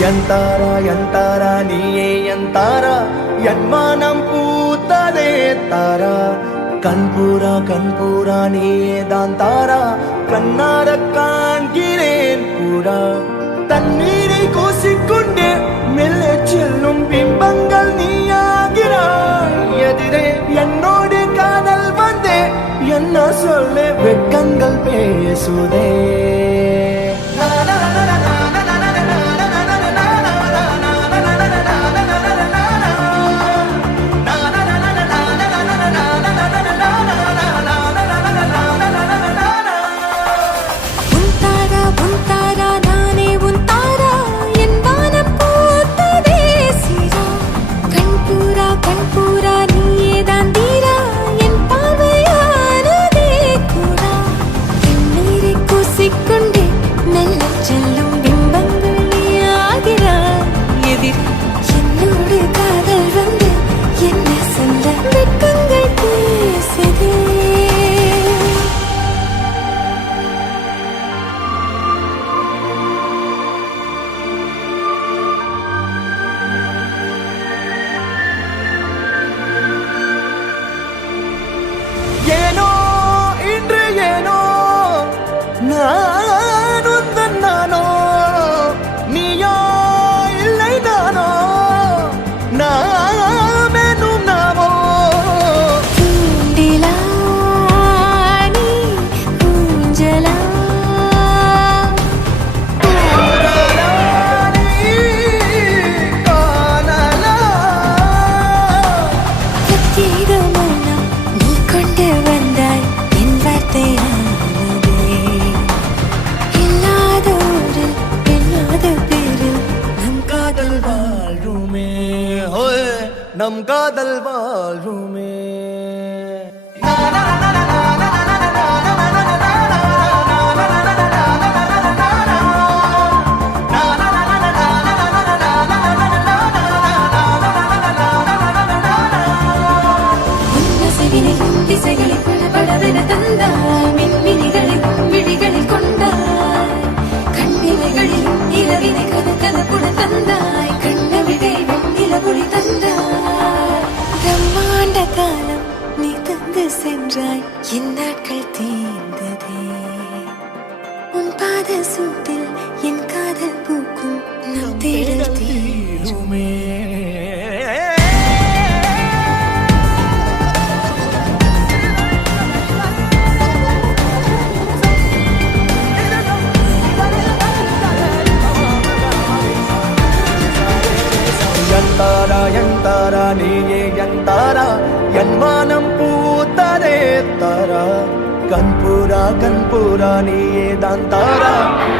எந்தாரா நீயே எந்தாரா என் மனம் பூத்ததே தாரா கண்பூரா நீயே தான் தாரா கண்ணார காண்கிறேன் பூரா தண்ணீரை கூசிக்கொண்டே மெல்ல செல்லும் பிம்பங்கள் நீயாகிறாய் எதிரே என்னோடு காதல் வந்தே என்ன சொல்ல வெட்கங்கள் பேசுதே நானோ நீயோ இல்லை நானோ நாமெனும் நாமோ தூண்டிலா நீ ஊஞ்சலா காணலா பிரத்யேகமான நீ கொண்டு வந்தாய் என் வார்த்தையா நம் காதல் வாழ்வுமே திசைகளில் படபடவென தந்தாய் மின்மினிகளில் விழிகளில் கொண்டாய் கண்ணிமைகளில் இரவினை கதப்புடன் தந்தாய் கண்ணவிடை வெண்ணிலபொழி தந்தாய் பிரம்மாண்ட காலம் நீ தந்து சென்றாய் என் நாட்கள் தீர்ந்ததே உன் பாத சூட்டில் என் காதல் பூக்கும் நம் தேடல் தீருமே எந்தாரா நீயே எந்தாரா என் மனம் பூத்ததே தாரா கண்பூரா நீயே தான் தாரா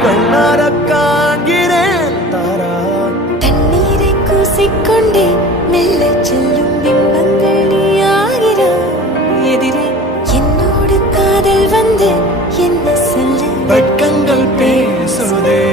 கண்ணார காண்கிறேன் தாரா தண்ணீரை கூசிக்கொண்டே மெல்ல செல்லும் பிம்பங்கள் நீயாகிறாய் எதிரே என்னோடு காதல் வந்து என்ன சொல்ல வெட்கங்கள் பேசுதே